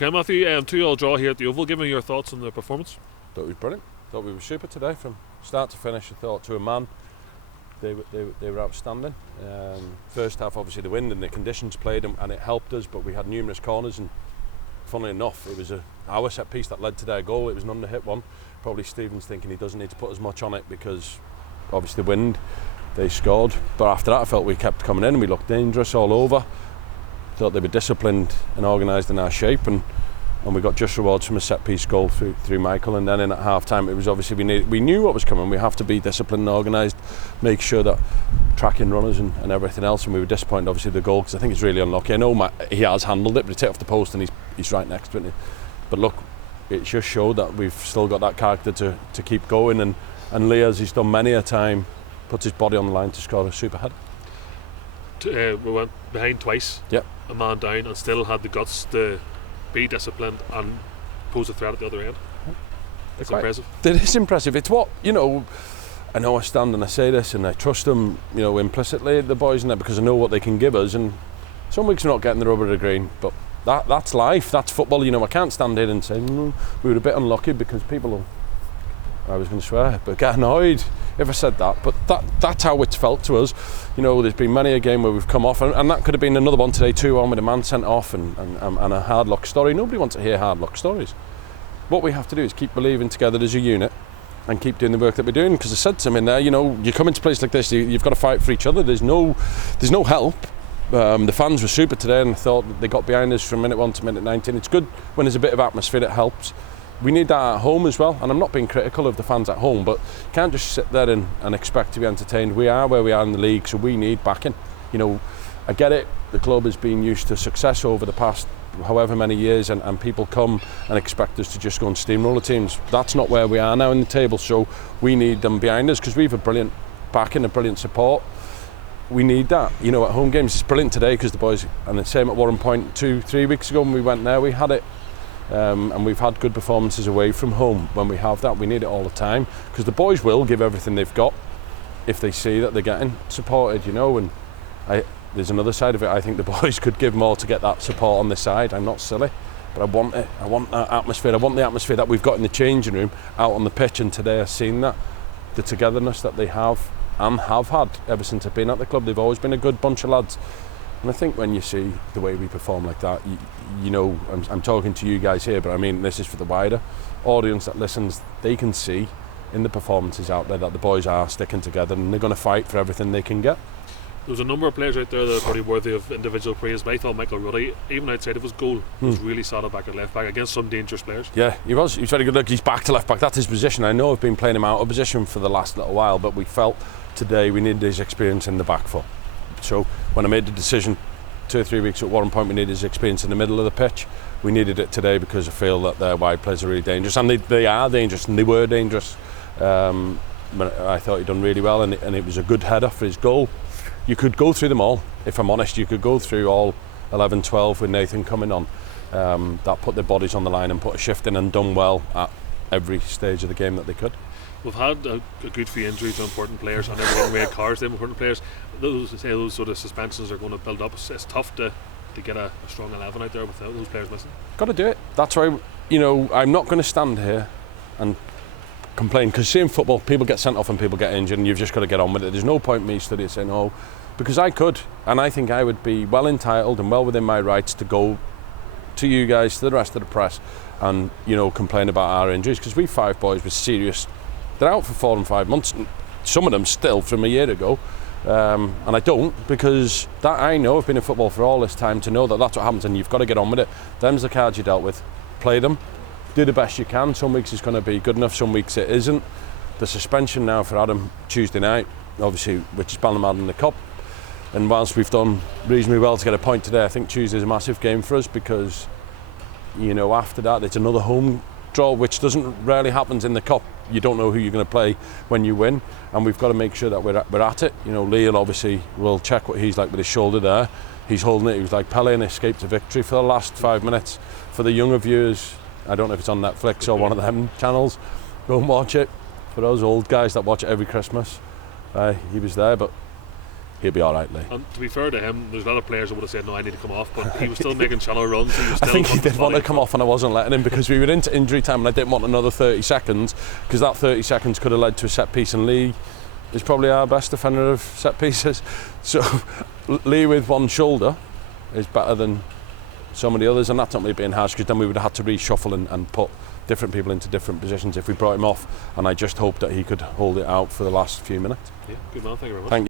Okay, Matthew, 2-2 draw here at the Oval. Give me your thoughts on the performance. Thought it was brilliant. Thought we were super today from start to finish. I thought to a man they were outstanding. First half, obviously the wind and the conditions played and it helped us, but we had numerous corners, and funnily enough it was our set piece that led to their goal. It was an under-hit one. Probably Stephen's thinking he doesn't need to put as much on it because obviously the wind. They scored, but after that I felt we kept coming in and we looked dangerous all over. Thought they were disciplined and organised in our shape, and we got just rewards from a set piece goal through Michael. And then in at half time it was obviously we knew what was coming. We have to be disciplined and organised, make sure that tracking runners and everything else, and we were disappointed obviously the goal because I think it's really unlucky. I know he has handled it, but he hit off the post and he's right next to it. But look, it just showed that we've still got that character to keep going, and Lee, as he's done many a time, puts his body on the line to score a super header. We went behind twice, a man down, and still had the guts to be disciplined and pose a threat at the other end. It's impressive. It is impressive. It's what, I know I stand and I say this and I trust them, implicitly, the boys in there, because I know what they can give us, and some weeks we're not getting the rubber of the green, but that's life, that's football. I can't stand here and say we were a bit unlucky, because people I was going to swear, but get annoyed if I said that. But that's how it's felt to us. There's been many a game where we've come off, and that could have been another one today, 2-1 with a man sent off and a hard luck story. Nobody wants to hear hard luck stories. What we have to do is keep believing together as a unit and keep doing the work that we're doing. Because I said to him in there, you come into a place like this, you've got to fight for each other. There's no help. The fans were super today, and I thought they got behind us from minute 1 to minute 19. It's good when there's a bit of atmosphere, it helps. We need that at home as well, and I'm not being critical of the fans at home, but you can't just sit there and expect to be entertained. We are where we are in the league, so we need backing. I get it, the club has been used to success over the past however many years, and people come and expect us to just go and steamroller teams. That's not where we are now in the table, so we need them behind us, because we have a brilliant backing, a brilliant support. We need that. At home games, it's brilliant today because the boys, and the same at Warren Point 2-3 weeks ago when we went there, we had it. And we've had good performances away from home. When we have that, we need it all the time, because the boys will give everything they've got if they see that they're getting supported, and there's another side of it. I think the boys could give more to get that support on this side. I'm not silly, but I want it. I want that atmosphere. I want the atmosphere that we've got in the changing room out on the pitch, and today I've seen that, the togetherness that they have and have had ever since I've been at the club. They've always been a good bunch of lads. And I think when you see the way we perform like that, I'm talking to you guys here, but I mean this is for the wider audience that listens. They can see in the performances out there that the boys are sticking together, and they're going to fight for everything they can get. There was a number of players out there that are probably worthy of individual praise, but I thought Michael Ruddy, even outside of his goal, was really solid back at left back against some dangerous players. Yeah, he was very good. Look, he's back to left back. That's his position. I know I've been playing him out of position for the last little while, but we felt today we needed his experience in the back foot. So when I made the decision 2 or 3 weeks at Warren Point, we needed his experience in the middle of the pitch. We needed it today because I feel that their wide players are really dangerous, and they are dangerous, and they were dangerous. But I thought he'd done really well, and it was a good header for his goal. You could go through them all, if I'm honest. You could go through all 11, 12 with Nathan coming on. That put their bodies on the line and put a shift in, and done well at every stage of the game that they could. We've had a good few injuries to important players, and everyone we had cars to important players. Those sort of suspensions are going to build up. It's tough to get a strong 11 out there without those players missing. Got to do it. That's why I'm not going to stand here and complain, because seeing football, people get sent off and people get injured, and you've just got to get on with it. There's no point me studying saying, oh, because I could, and I think I would be well entitled and well within my rights to go to you guys, to the rest of the press, and complain about our injuries, because we 5 boys with serious. They're out for 4 and 5 months, some of them still from a year ago, and I don't, because that I know, I've been in football for all this time to know that that's what happens, and you've got to get on with it. Them's the cards you dealt with. Play them, do the best you can. Some weeks it's going to be good enough, some weeks it isn't. The suspension now for Adam Tuesday night, obviously, which is Ballinamad in the Cup, and whilst we've done reasonably well to get a point today, I think Tuesday's a massive game for us, because after that it's another home draw, which rarely happens in the Cup. You don't know who you're going to play when you win, and we've got to make sure that we're at it. Leal obviously will check what he's like with his shoulder there. He's holding it. He was like Pele and escaped to victory for the last 5 minutes. For the younger viewers, I don't know if it's on Netflix or one of them channels, go and watch it. For those old guys that watch it every Christmas, he was there. But he'll be all right, Lee. And to be fair to him, there's a lot of players that would have said, no, I need to come off, but he was still making shallow runs. He was I still think he did want to volley. come off, and I wasn't letting him, because we were into injury time and I didn't want another 30 seconds, because that 30 seconds could have led to a set piece, and Lee is probably our best defender of set pieces. So Lee with one shoulder is better than so many others, and that's not me being harsh, because then we would have had to reshuffle and put different people into different positions if we brought him off, and I just hoped that he could hold it out for the last few minutes. Yeah, good man, thank you very much. Thank you.